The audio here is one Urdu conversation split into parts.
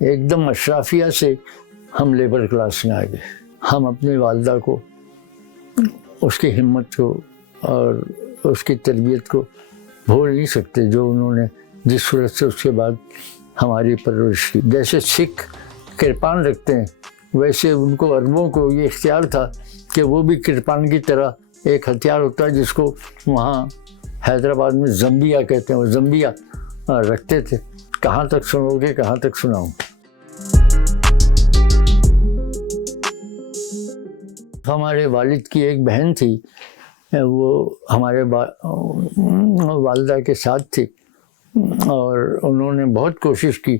ایک دم اشرافیہ سے ہم لیبر کلاس میں آ گئے. ہم اپنی والدہ کو، اس کی ہمت کو اور اس کی تربیت کو بھول نہیں سکتے، جو انہوں نے جس صورت سے اس کے بعد ہماری پرورش کی. جیسے سکھ کرپان رکھتے ہیں، ویسے ان کو عربوں کو یہ اختیار تھا کہ وہ بھی کرپان کی طرح ایک ہتھیار ہوتا ہے جس کو وہاں حیدرآباد میں زمبیا کہتے ہیں، وہ زمبیا رکھتے تھے. کہاں تک سنو گے، کہاں تک سناؤں. ہمارے والد کی ایک بہن تھی، وہ ہمارے والدہ کے ساتھ تھی، اور انہوں نے بہت کوشش کی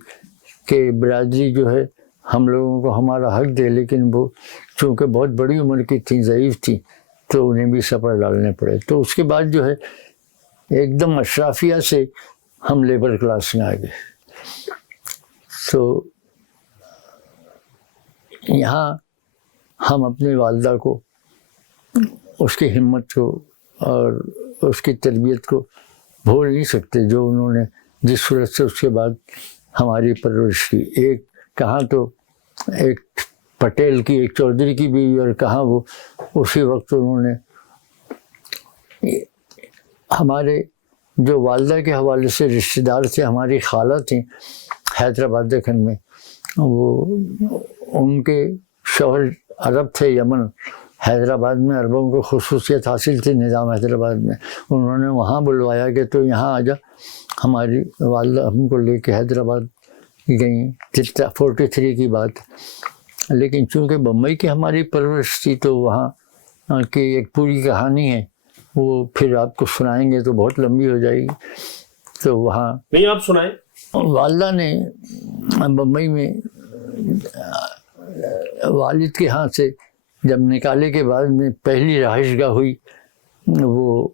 کہ برادری جو ہے ہم لوگوں کو ہمارا حق دے، لیکن وہ چونکہ بہت بڑی عمر کی تھیں، ضعیف تھیں، تو انہیں بھی سفر ڈالنے پڑے. تو اس کے بعد جو ہے ایک دم اشرافیہ سے ہم لیبر کلاس میں آ گئے. تو یہاں ہم اپنی والدہ کو، اس کی ہمت کو اور اس کی تربیت کو بھول نہیں سکتے، جو انہوں نے جس صورت سے اس کے بعد ہماری پرورش کی. ایک کہاں تو ایک پٹیل کی، ایک چودھری کی بیوی، اور کہاں وہ اسی وقت انہوں نے ہمارے جو والدہ کے حوالے سے رشتہ دار تھے، ہماری خالہ تھیں حیدرآباد دکن میں، وہ ان کے شوہر عرب تھے، یمن. حیدرآباد میں عربوں کو خصوصیت حاصل تھی نظام حیدرآباد میں. انہوں نے وہاں بلوایا کہ تو یہاں آ جا. ہماری والدہ ہم کو لے کے حیدرآباد گئیں. 43 کی بات. لیکن چونکہ بمبئی کی ہماری پرورش تھی، تو وہاں کی ایک پوری کہانی ہے، وہ پھر آپ کو سنائیں گے تو بہت لمبی ہو جائے گی. تو وہاں نہیں، آپ سنائیں. والدہ نے بمبئی میں والد کے ہاں سے جب نکالے کے بعد میں پہلی رہائش گاہ ہوئی، وہ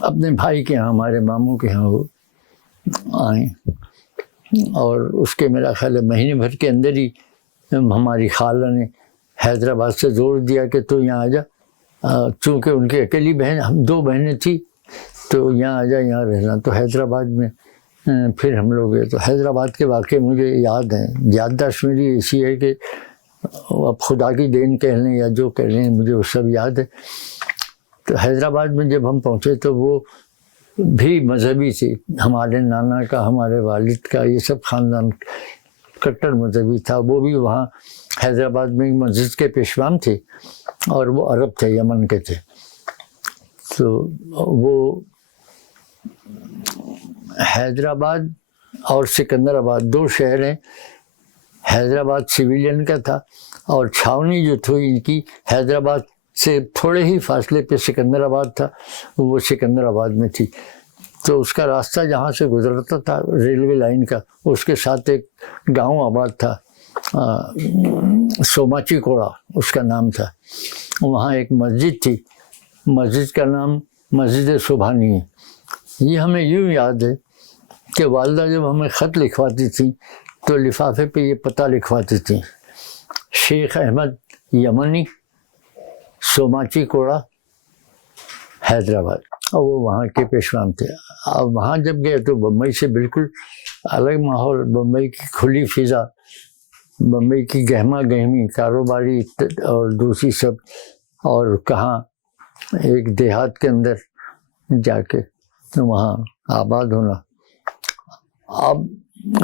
اپنے بھائی کے ہاں، ہمارے ماموں کے ہاں وہ آئیں. اور اس کے میرا خیال ہے مہینے بھر کے اندر ہی ہماری خالہ نے حیدرآباد سے زور دیا کہ تو یہاں آ جا. چونکہ ان کی اکیلی بہن، ہم 2 بہنیں تھیں، تو یہاں آ جا، یہاں رہنا. تو حیدرآباد میں پھر ہم لوگ گئے. تو حیدرآباد کے واقعے مجھے یاد ہیں. یادداشت میری ایسی ہے کہ اب خدا کی دین کہہ لیں یا جو کہہ لیں، مجھے وہ سب یاد ہے. تو حیدرآباد میں جب ہم پہنچے تو وہ بھی مذہبی تھی. ہمارے نانا کا، ہمارے والد کا، یہ سب خاندان کٹر مذہبی تھا. وہ بھی وہاں حیدرآباد میں ایک مسجد کے پیشوان تھے، اور وہ عرب تھے، یمن کے تھے. تو وہ حیدرآباد اور سکندرآباد 2 شہر ہیں. حیدرآباد سویلین کا تھا، اور چھاونی جو تھی ان کی حیدرآباد سے تھوڑے ہی فاصلے پہ سکندرآباد تھا، وہ سکندرآباد میں تھی. تو اس کا راستہ جہاں سے گزرتا تھا ریلوے لائن کا، اس کے ساتھ ایک گاؤں آباد تھا، سوماچی کوڑا اس کا نام تھا. وہاں ایک مسجد تھی، مسجد کا نام مسجد سبحانی ہے. یہ ہمیں یوں یاد ہے کہ والدہ جب ہمیں خط لکھواتی تھیں تو لفافے پہ یہ پتہ لکھواتی تھیں: شیخ احمد یمنی، سوماچی کوڑا، حیدرآباد. اور وہ وہاں کے پیشوان تھے. اب وہاں جب گئے تو بمبئی سے بالکل الگ ماحول، بمبئی کی کھلی فضا، بمبئی کی گہما گہمی کاروباری اور دوسری سب، اور کہاں ایک دیہات کے اندر جا کے وہاں آباد ہونا. اب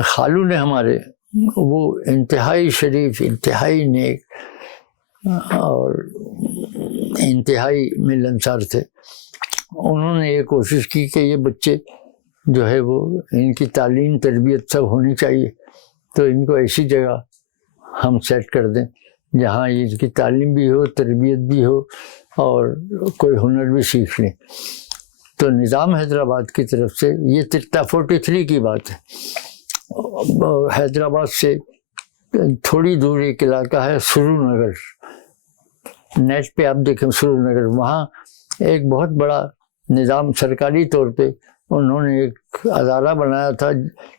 خالو نے ہمارے، وہ انتہائی شریف، انتہائی نیک اور انتہائی ملنسار تھے. انہوں نے یہ کوشش کی کہ یہ بچے جو ہے وہ ان کی تعلیم تربیت سب ہونی چاہیے، تو ان کو ایسی جگہ ہم سیٹ کر دیں جہاں ان کی تعلیم بھی ہو، تربیت بھی ہو، اور کوئی ہنر بھی سیکھ لیں. تو نظام حیدرآباد کی طرف سے، یہ 43 کی بات ہے، حیدرآباد سے تھوڑی دور ایک علاقہ ہے سرو نگر. نیٹ پہ آپ دیکھیں سرو نگر، وہاں ایک بہت بڑا نظام سرکاری طور پہ انہوں نے ایک ادارہ بنایا تھا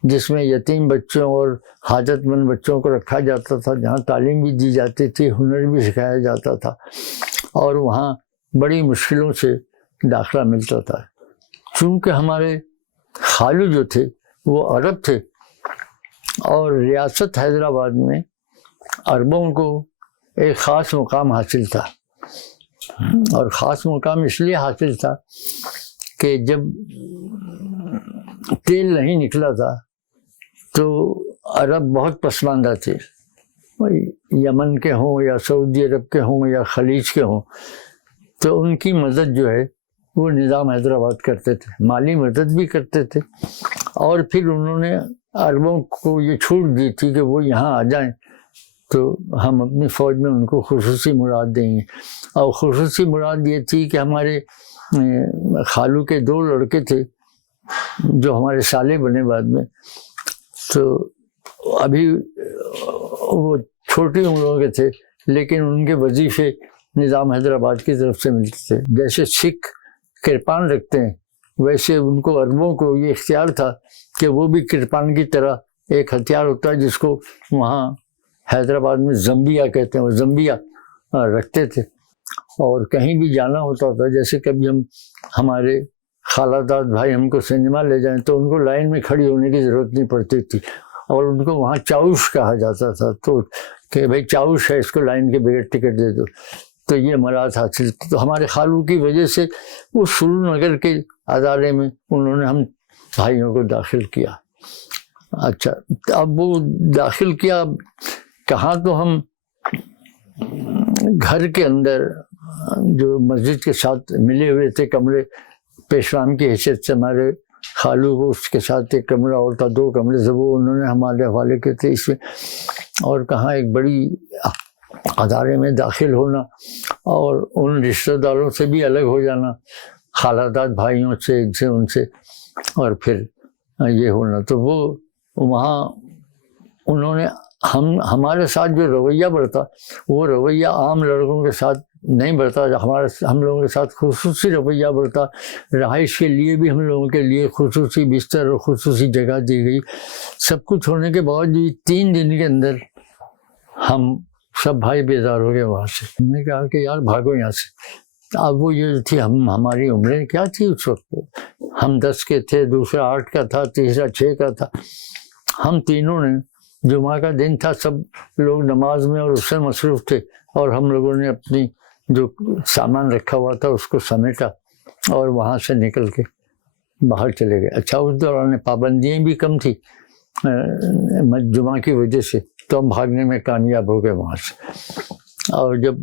جس میں یتیم بچوں اور حاجت مند بچوں کو رکھا جاتا تھا، جہاں تعلیم بھی دی جاتی تھی، ہنر بھی سکھایا جاتا تھا، اور وہاں بڑی مشکلوں سے داخلہ ملتا تھا. چونکہ ہمارے خالو جو تھے وہ عرب تھے، اور ریاست حیدرآباد میں عربوں کو ایک خاص مقام حاصل تھا، اور خاص مقام اس لیے حاصل تھا کہ جب تیل نہیں نکلا تھا تو عرب بہت پسماندہ تھے، یمن کے ہوں یا سعودی عرب کے ہوں یا خلیج کے ہوں، تو ان کی مدد جو ہے وہ نظام حیدرآباد کرتے تھے، مالی مدد بھی کرتے تھے، اور پھر انہوں نے عربوں کو یہ چھوٹ دی تھی کہ وہ یہاں آ جائیں تو ہم اپنی فوج میں ان کو خصوصی مراد دیں گے، اور خصوصی مراد یہ تھی کہ ہمارے خالو کے 2 لڑکے تھے جو ہمارے سالے بنے بعد میں، تو ابھی وہ چھوٹی عمروں کے تھے لیکن ان کے وظیفے نظام حیدرآباد کی طرف سے ملتے تھے۔ جیسے سکھ کرپان رکھتے ہیں ویسے ان کو عربوں کو یہ اختیار تھا کہ وہ بھی کرپان کی طرح ایک ہتھیار ہوتا ہے جس کو وہاں حیدرآباد میں زمبیا کہتے ہیں، وہ زمبیا رکھتے تھے، اور کہیں بھی جانا ہوتا تھا، جیسے کبھی ہمارے خالہ داد بھائی ہم کو سنیما لے جائیں تو ان کو لائن میں کھڑی ہونے کی ضرورت نہیں پڑتی تھی، اور ان کو وہاں چاؤش کہا جاتا تھا، تو کہ بھائی چاؤش ہے اس کو لائن کے بغیر ٹکٹ دے دو، تو یہ مراد حاصل تھی۔ تو ہمارے خالو کی وجہ سے وہ سرور نگر کے ادارے میں انہوں نے ہم بھائیوں کو داخل کیا۔ اچھا، اب وہ داخل کیا کہاں؟ تو ہم گھر کے اندر جو مسجد کے ساتھ ملے ہوئے تھے کمرے، پیشوام کی حیثیت سے ہمارے خالو کو اس کے ساتھ ایک کمرہ اور تھا، 2 کمرے سے وہ انہوں نے ہمارے حوالے کیے تھے اس میں، اور کہاں ایک بڑی ادارے میں داخل ہونا اور ان رشتہ داروں سے بھی الگ ہو جانا، خالہ داد بھائیوں سے ان سے، اور پھر یہ ہونا، تو وہ وہاں انہوں نے ہمارے ساتھ جو رویہ برتا وہ رویہ عام لڑکوں کے ساتھ نہیں برتا، ہم لوگوں کے ساتھ خصوصی رویہ برتا، رہائش کے لیے بھی ہم لوگوں کے لیے خصوصی بستر اور خصوصی جگہ دی گئی۔ سب کچھ ہونے کے باوجود 3 دن کے اندر ہم سب بھائی بیدار ہو گئے وہاں سے۔ ہم نے کہا کہ یار بھاگو یہاں سے۔ اب وہ یہ تھی، ہماری عمریں کیا تھی اس وقت، ہم 10 کے تھے، دوسرا 8 کا تھا، تیسرا 6 کا تھا۔ ہم تینوں نے، جمعہ کا دن تھا، سب لوگ نماز میں اور اس سے مصروف تھے، اور ہم لوگوں نے اپنی جو سامان رکھا ہوا تھا اس کو سمیٹا اور وہاں سے نکل کے باہر چلے گئے۔ اچھا، اس دوران پابندیاں بھی کم تھی جمعہ کی وجہ سے، تو ہم بھاگنے میں کامیاب ہو گئے وہاں سے۔ اور جب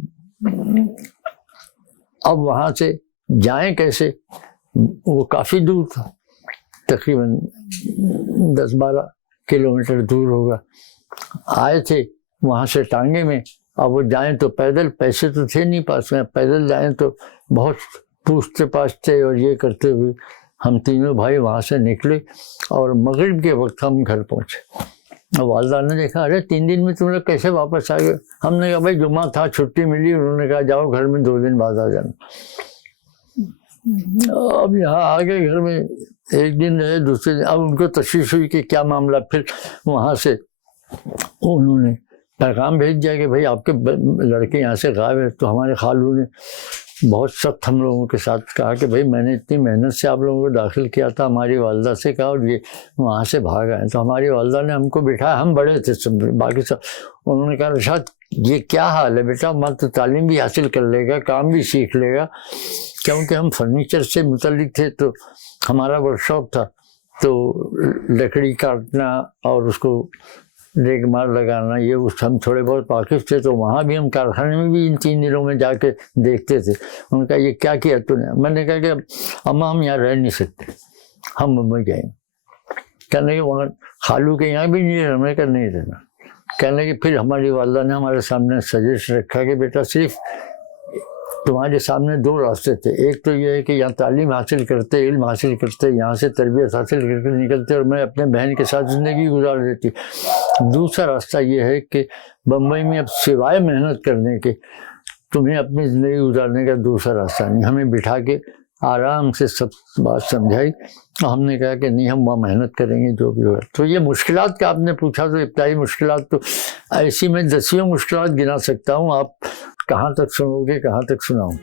اب وہاں سے جائیں کیسے، وہ کافی دور تھا، تقریباً 10-12 کلومیٹر دور ہوگا۔ آئے تھے وہاں سے ٹانگے میں، اب وہ جائیں تو پیدل، پیسے تو تھے نہیں پاس میں، پیدل جائیں تو بہت پوچھتے پاچھتے اور یہ کرتے ہوئے ہم تینوں بھائی وہاں سے نکلے، اور مغرب کے وقت ہم گھر پہنچے۔ والدہ نے دیکھا، ارے 3 دن میں تم لوگ کیسے واپس آ گئے؟ ہم نے کہا بھائی جمعہ تھا، چھٹی ملی، انہوں نے کہا جاؤ گھر میں 2 دن بعد آ جانا۔ اب یہاں آ گئے گھر میں، 1 دن رہے، دوسرے دن اب ان کو تشویش ہوئی کہ کیا معاملہ۔ پھر وہاں سے انہوں نے پیغام بھیج دیا کہ بھائی آپ کے لڑکے یہاں سے غائب ہے۔ تو ہمارے خالو نے بہت سخت ہم لوگوں کے ساتھ کہا کہ بھائی میں نے اتنی محنت سے آپ لوگوں کو داخل کیا تھا، ہماری والدہ سے کہا، اور یہ وہاں سے بھاگ آئے۔ تو ہماری والدہ نے ہم کو بٹھایا، ہم بڑے تھے سب، باقی سب، انہوں نے کہا رشاد یہ کیا حال ہے بیٹا، مت تو تعلیم بھی حاصل کر لے گا، کام بھی سیکھ لے گا، کیونکہ ہم فرنیچر سے متعلق تھے، تو ہمارا ورک شاپ تھا، تو لکڑی کاٹنا اور اس کو ریگ مار لگانا، یہ اس ہم تھوڑے بہت واقف تھے۔ تو وہاں بھی ہم کارخانے میں بھی ان 3 دنوں میں جا کے دیکھتے تھے۔ انہوں نے کہا یہ کیا کیا تو نے؟ میں نے کہا کہ اماں ہم یہاں رہ نہیں سکتے، ہم ممبئی جائیں۔ کہنے کہ وہاں خالو کے یہاں بھی نہیں رہنا، میں کہا نہیں رہنا۔ کہنے کہ پھر ہماری والدہ نے ہمارے سامنے سجیش رکھا کہ بیٹا صرف تمہارے سامنے 2 راستے تھے، ایک تو یہ ہے کہ یہاں تعلیم حاصل کرتے، علم حاصل کرتے، یہاں سے تربیت حاصل کر کے نکلتے اور میں اپنے بہن کے ساتھ زندگی گزار دیتی۔ دوسرا راستہ یہ ہے کہ بمبئی میں اب سوائے محنت کرنے کے تمہیں اپنی زندگی گزارنے کا دوسرا راستہ نہیں۔ ہمیں بٹھا کے آرام سے سب بات سمجھائی، اور ہم نے کہا کہ نہیں ہم وہاں محنت کریں گے جو بھی ہو۔ تو یہ مشکلات کا آپ نے پوچھا، تو ابتدائی مشکلات تو ایسی میں 10 مشکلات گنا سکتا ہوں، آپ کہاں تک سنو گے، کہاں تک سناؤں۔